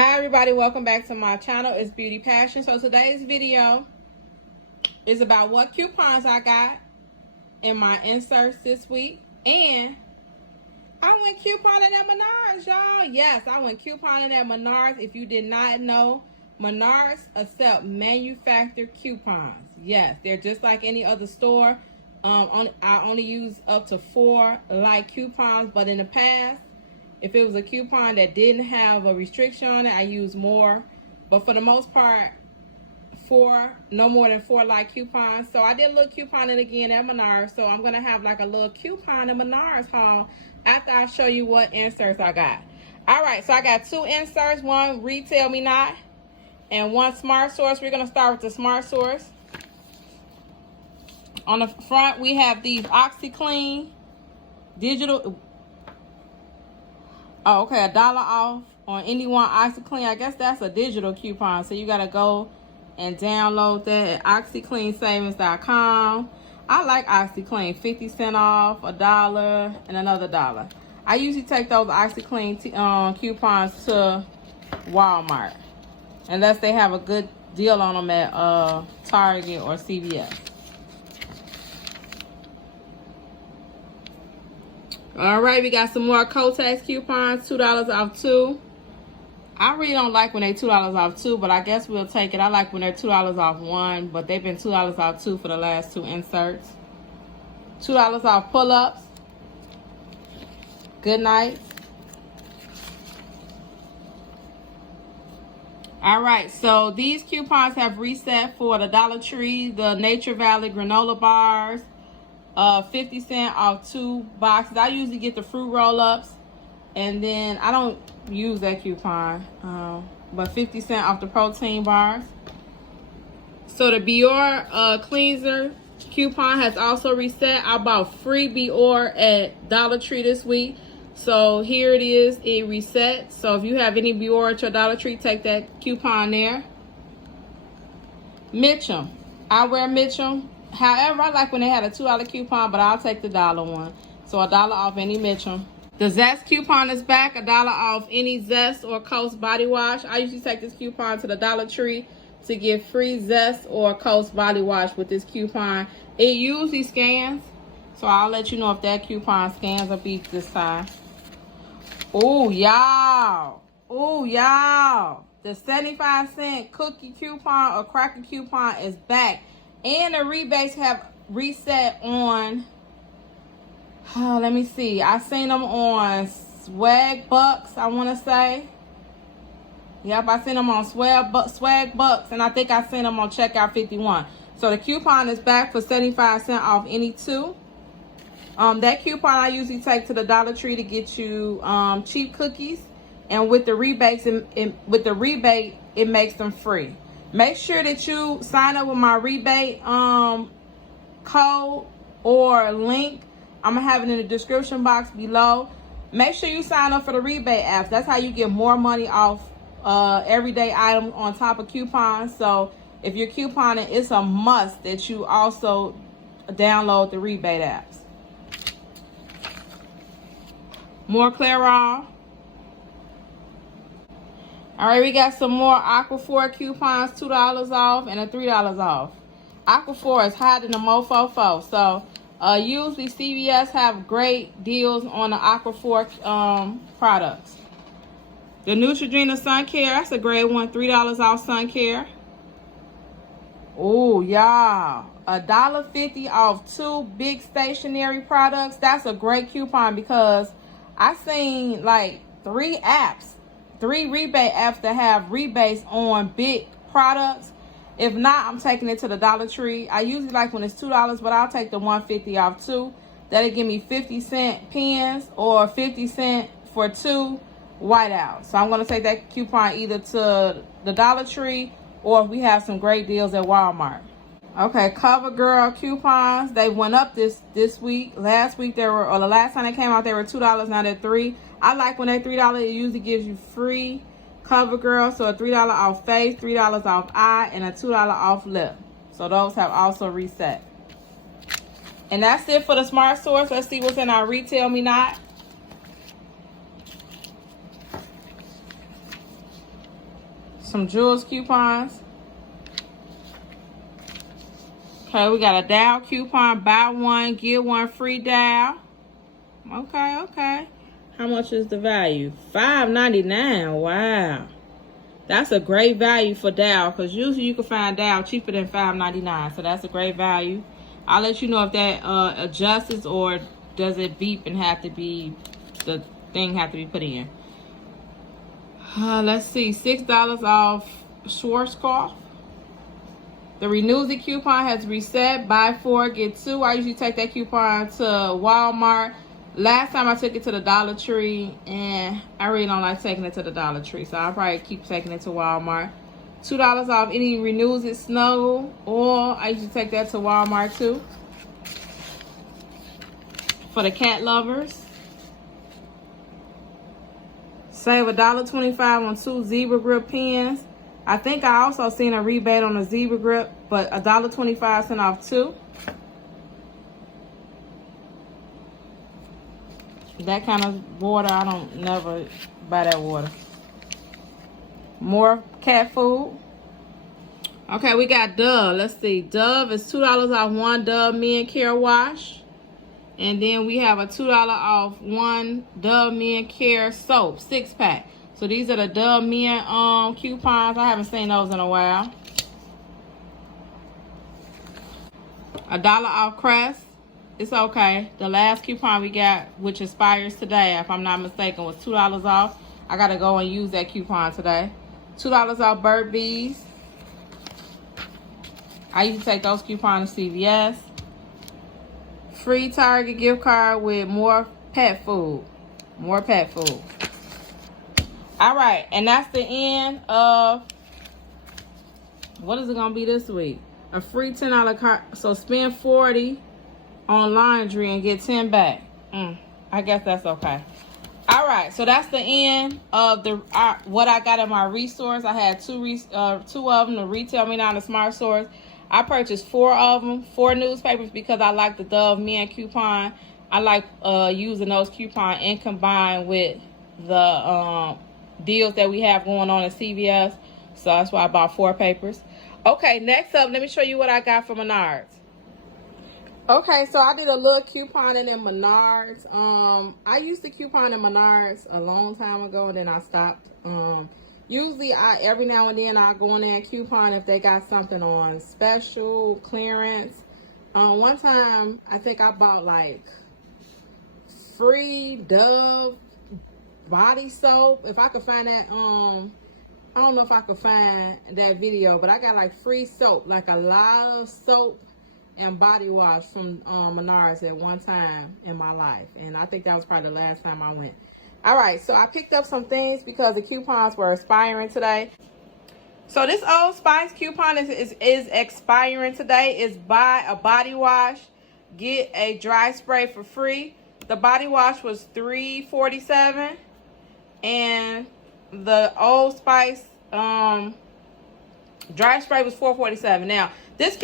Hi everybody, welcome back to my channel. It's Beauty Passion. So today's video is about what coupons I got in my inserts this week. And I went couponing at Menards, y'all. Yes, I went couponing at Menards. If you did not know, Menards accept manufactured coupons. Yes, they're just like any other store. I only use up to 4 like coupons, but in the past, if it was a coupon that didn't have a restriction on it, I use more. But for the most part, no more than 4 like coupons. So I did a little couponing again at Menards. So I'm going to have like a little coupon at Menards haul after I show you what inserts I got. All right, so I got 2 inserts, one RetailMeNot and one SmartSource. We're going to start with the SmartSource. On the front, we have these OxyClean digital. Oh, okay, $1 off on any one OxyClean. I guess that's a digital coupon, so you gotta go and download that at OxyCleanSavings.com. I like OxyClean, 50 cents off, $1, and another $1. I usually take those OxyClean coupons to Walmart, unless they have a good deal on them at Target or CVS. All right, we got some more Kotex coupons, $2 off 2. I really don't like when they $2 off 2, but I guess we'll take it. I like when they're $2 off 1, but they've been $2 off 2 for the last 2 inserts. $2 off pull-ups. Good night. All right, so these coupons have reset for the Dollar Tree, the Nature Valley granola bars. 50 cents off 2 boxes. I usually get the fruit roll-ups, and then I don't use that coupon, but 50 cents off the protein bars. So the Biore cleanser coupon has also reset. I bought free Biore at Dollar Tree this week, so here it is. It resets. So if you have any Biore at your Dollar Tree, take that coupon there. Mitchum. I wear Mitchum. However, I like when they had a $2 coupon, but I'll take the $1 one. So $1 off any Mitchum. The Zest coupon is back. $1 off any Zest or Coast body wash. I usually take this coupon to the Dollar Tree to get free Zest or Coast body wash with this coupon. It usually scans, so I'll let you know if that coupon scans or beeps this time. Oh, y'all. Oh, y'all. The 75-cent cookie coupon or cracker coupon is back. And the rebates have reset on, let me see. I seen them on Swag Bucks, I want to say. Yep, I seen them on Swag Bucks, and I think I seen them on Checkout 51. So the coupon is back for 75 cents off any 2. That coupon I usually take to the Dollar Tree to get you cheap cookies. And with the rebates, it makes them free. Make sure that you sign up with my rebate code or link. I'm going to have it in the description box below. Make sure you sign up for the rebate apps. That's how you get more money off everyday items on top of coupons. So if you're couponing, it's a must that you also download the rebate apps. More Clairol. All right, we got some more Aquaphor coupons, $2 off and a $3 off. Aquaphor is hot in the mofo. So usually CVS have great deals on the Aquaphor products. The Neutrogena Sun Care, that's a great one, $3 off Sun Care. Oh, y'all, $1.50 off 2 big stationery products. That's a great coupon because I seen like 3 rebate apps that have rebates on big products. If not, I'm taking it to the Dollar Tree. I usually like when it's $2, but I'll take the $1.50 off 2. That'll give me 50-cent pens or 50 cents for 2 whiteouts. So I'm going to take that coupon either to the Dollar Tree or if we have some great deals at Walmart. Okay, CoverGirl coupons. They went up this week. Last week the last time they came out, they were $2. Now they're $3. I like when they're $3. It usually gives you free CoverGirl. So a $3 off face, $3 off eye, and a $2 off lip. So those have also reset. And that's it for the SmartSource. Let's see what's in our RetailMeNot. some jewels coupons. Okay, we got a Dow coupon, buy one, get one free Dow. Okay. How much is the value? $5.99. Wow. That's a great value for Dow, because usually you can find Dow cheaper than $5.99. So that's a great value. I'll let you know if that adjusts, or does it beep and have to be, the thing have to be put in. Let's see, $6 off Schwarzkopf. The Renews It coupon has reset. Buy 4, get 2. I usually take that coupon to Walmart. Last time I took it to the Dollar Tree, and I really don't like taking it to the Dollar Tree, so I'll probably keep taking it to Walmart. $2 off any Renews It Snuggle, or I usually take that to Walmart too. For the cat lovers, save $1.25 on 2 Zebra Grip pens. I think I also seen a rebate on a Zebra Grip, but $1.25 off 2. That kind of water, I don't never buy that water. More cat food. Okay, we got Dove. Let's see. Dove is $2 off 1 Dove Men Care wash. And then we have a $2 off 1 Dove Men Care soap, 6-pack. So these are the Dove Men coupons. I haven't seen those in a while. $1 off Crest. It's okay. The last coupon we got, which expires today, if I'm not mistaken, was $2 off. I gotta go and use that coupon today. $2 off Bird Bees. I usually take those coupons to CVS. Free Target gift card with more pet food. More pet food. All right, and that's the end of, what is it gonna be this week? A free $10 card. So spend $40 on laundry and get 10 back. I guess that's okay. All right, so that's the end of the what I got in my resource. I had two of them, the RetailMeNot and the SmartSource. I purchased 4 of them, 4 newspapers, because I like the Dove Men coupon. I like using those coupons and combined with the deals that we have going on at CVS. So that's why I bought 4 papers. Okay, next up, let me show you what I got from Menards. Okay, so I did a little couponing in Menards. I used to coupon in Menards a long time ago, and then I stopped. Usually, every now and then I go in there and coupon if they got something on special, clearance. One time, I think I bought like free Dove body soap. If I could find that, I don't know if I could find that video, but I got like free soap, like a lot of soap and body wash from Menards at one time in my life. And I think that was probably the last time I went. All right, so I picked up some things because the coupons were expiring today. So this Old Spice coupon is expiring today. It's buy a body wash, get a dry spray for free. The body wash was $3.47, and the Old Spice dry spray was $4.47. Now this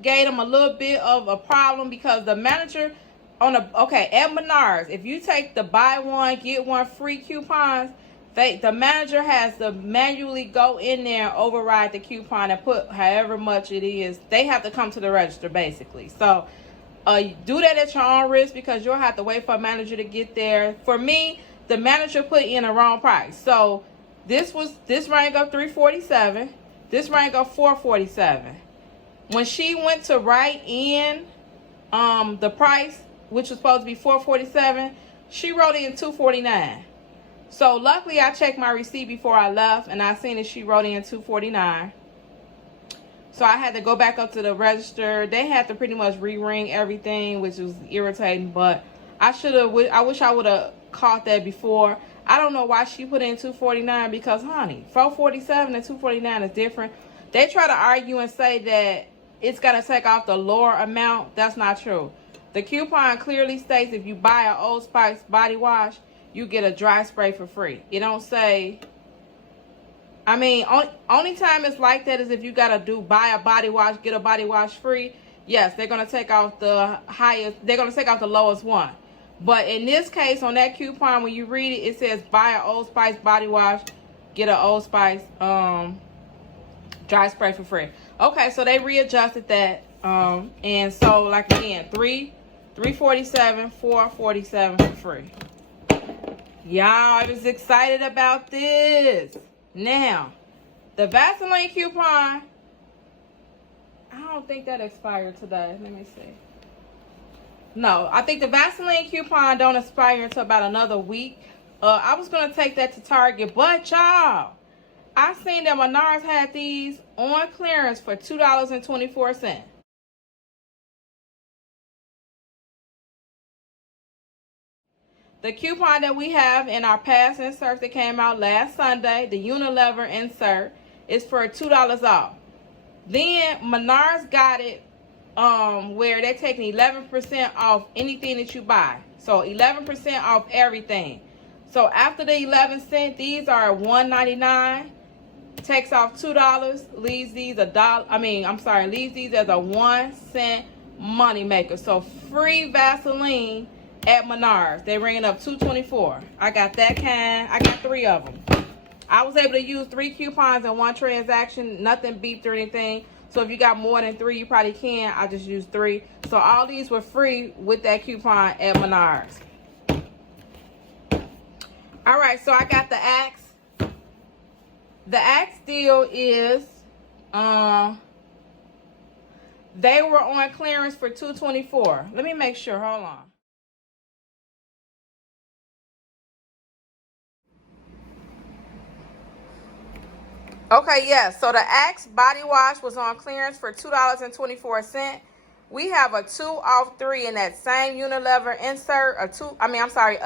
gave them a little bit of a problem, because the manager on at Menards, if you take the buy one get one free coupons, the manager has to manually go in there and override the coupon and put however much it is. They have to come to the register basically. So do that at your own risk, because you'll have to wait for a manager to get there. For me, the manager put in the wrong price. So this rang up $3.47. This rang up $4.47. When she went to write in the price, which was supposed to be $4.47, she wrote in $2.49. So luckily I checked my receipt before I left, and I seen that she wrote in $2.49. So I had to go back up to the register. They had to pretty much re-ring everything, which was irritating, but I wish I would have caught that before. I don't know why she put in $2.49, because honey, $4.47 and $2.49 is different. They try to argue and say that it's gonna take off the lower amount. That's not true. The coupon clearly states if you buy an Old Spice body wash, you get a dry spray for free. It don't say, I mean, only time it's like that is if you gotta do buy a body wash, get a body wash free. yes, they're going to take off the highest, they're going to take off the lowest one. But in this case, on that coupon, when you read it, it says buy an Old Spice body wash, get an Old Spice dry spray for free. Okay, so they readjusted that. And so, like again, $347, $447 for free. Y'all, I was excited about this. Now, the Vaseline coupon, I don't think that expired today. Let me see. No, I think the Vaseline coupon don't expire until about another week. I was going to take that to Target, but y'all, I seen that Menards had these on clearance for $2.24. The coupon that we have in our past inserts that came out last Sunday, the Unilever insert, is for $2 off. Then Menards got it where they're taking 11% off anything that you buy. So 11% off everything. So after the 11 cents, these are $1.99. Takes off $2, leaves these leaves these as a 1 cent money maker. So free Vaseline at Menards. They're ringing up $2.24. I got that kind. I got 3 of them. I was able to use 3 coupons in one transaction. Nothing beeped or anything. So if you got more than 3, you probably can. I just used 3. So all these were free with that coupon at Menards. All right, so I got the Axe. The Axe deal is, they were on clearance for $2.24. Let me make sure. Hold on. Okay, yes. So the Axe body wash was on clearance for $2.24. We have a 2 off 3 in that same Unilever insert. A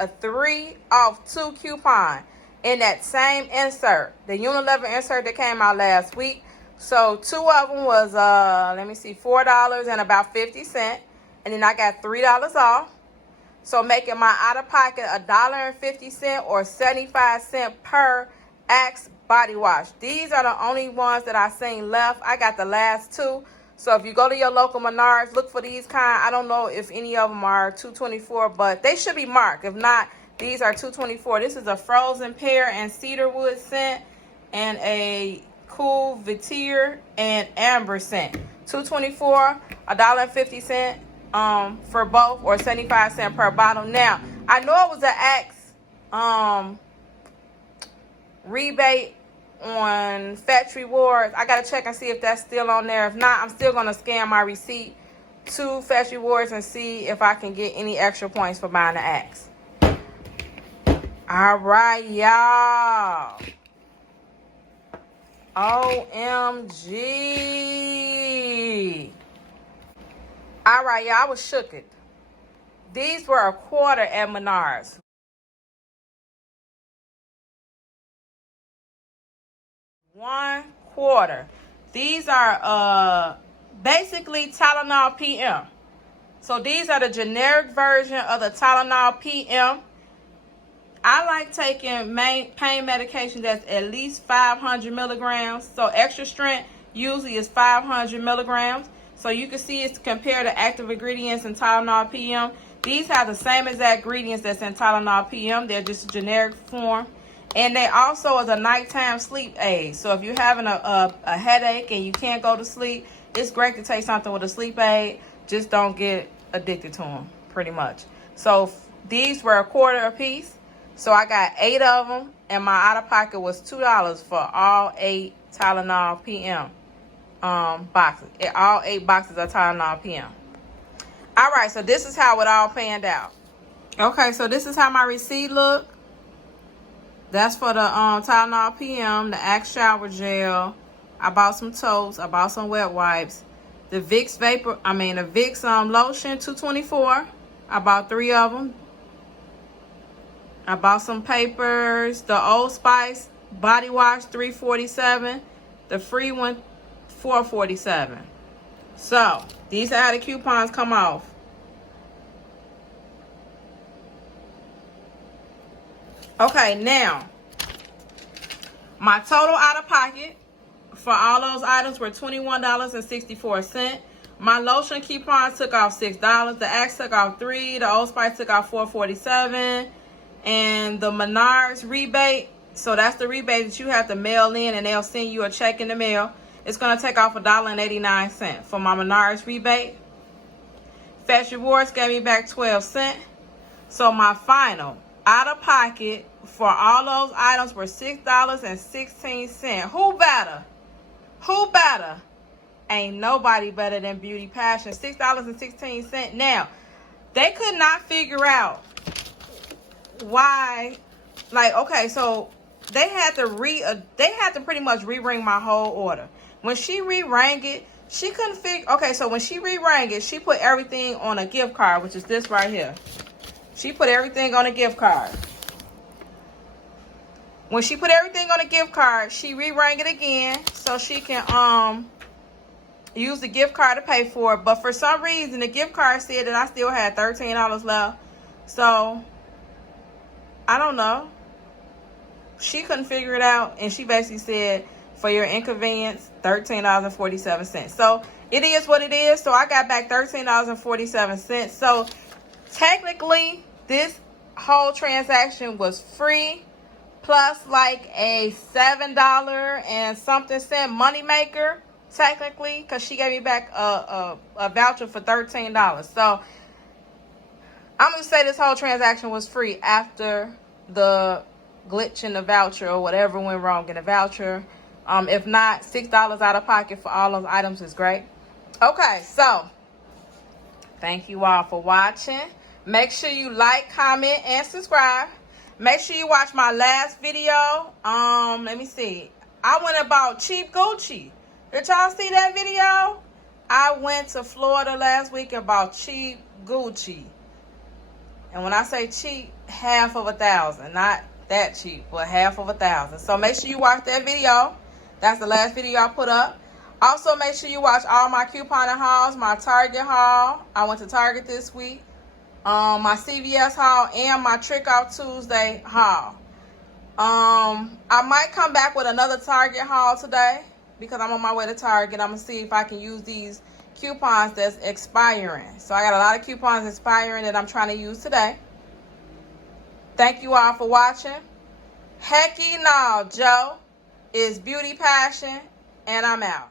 3 off 2 coupon in that same insert. The Unilever insert that came out last week. So 2 of them was $4 and about 50 cents. And then I got $3 off. So making my out of pocket $1.50 or 75 cents per Axe body wash. These are the only ones that I seen left. I got the last 2. So if you go to your local Menards, look for these kind. I don't know if any of them are $2.24, but they should be marked. If not, these are $2.24. This is a frozen pear and cedarwood scent and a cool vetiver and amber scent. $2.24, $1.50 for both, or 75 cents per bottle. Now, I know it was an Axe rebate on Fetch Rewards. I gotta check and see if that's still on there. If not, I'm still gonna scan my receipt to Fetch Rewards and see if I can get any extra points for buying the Axe. All right, y'all. OMG. All right, y'all. I was shook it. These were $1 at Menards. $1. These are basically Tylenol PM. So these are the generic version of the Tylenol PM. I like taking pain medication that's at least 500 milligrams. So extra strength usually is 500 milligrams. So you can see it's compared to active ingredients in Tylenol PM. These have the same exact ingredients that's in Tylenol PM. They're just a generic form. And they also is a nighttime sleep aid. So if you're having a headache and you can't go to sleep, it's great to take something with a sleep aid. Just don't get addicted to them, pretty much. So these were $1 a piece. So I got 8 of them, and my out-of-pocket was $2 for all 8 Tylenol PM boxes. All 8 boxes of Tylenol PM. All right, so this is how it all panned out. Okay, so this is how my receipt looked. That's for the Tylenol PM, the Axe shower gel. I bought some totes. I bought some wet wipes. The Vicks lotion, $2.24. I bought 3 of them. I bought some papers. The Old Spice body wash, $3.47. The free one, $4.47. So these are how the coupons come off. Okay, now, my total out of pocket for all those items were $21.64. My lotion coupon took off $6. The Axe took off $3. The Old Spice took off $4.47. And the Menards rebate, so that's the rebate that you have to mail in and they'll send you a check in the mail. It's going to take off $1.89 for my Menards rebate. Fetch Rewards gave me back 12 cents. So my final out of pocket for all those items were $6.16. Who better? Who better? Ain't nobody better than Beauty Paschen. $6.16. Now, they could not figure out why. Like, okay, so they had to pretty much re-ring my whole order. When she re-rang it, she couldn't figure. Okay, so when she re-rang it, she put everything on a gift card, which is this right here. She put everything on a gift card. When she put everything on a gift card, she re-rang it again so she can use the gift card to pay for it. But for some reason, the gift card said that I still had $13 left. So I don't know. She couldn't figure it out, and she basically said, for your inconvenience, $13.47. So it is what it is. So I got back $13.47. So technically, this whole transaction was free, plus like a $7 and something cent money maker, technically, because she gave me back a voucher for $13. So I'm going to say this whole transaction was free after the glitch in the voucher or whatever went wrong in the voucher. If not, $6 out of pocket for all those items is great. Okay, so thank you all for watching. Make sure you like, comment, and subscribe. Make sure you watch my last video. Let me see. I went about cheap Gucci. Did y'all see that video? I went to Florida last week and bought cheap Gucci. And when I say cheap, half of $1,000. Not that cheap, but half of $1,000. So make sure you watch that video. That's the last video I put up. Also, make sure you watch all my couponing hauls, my Target haul. I went to Target this week. My CVS haul and my Trick Off Tuesday haul. I might come back with another Target haul today because I'm on my way to Target. I'm going to see if I can use these coupons that's expiring. So I got a lot of coupons expiring that I'm trying to use today. Thank you all for watching. Hecky no, Joe is Beauty Paschen, and I'm out.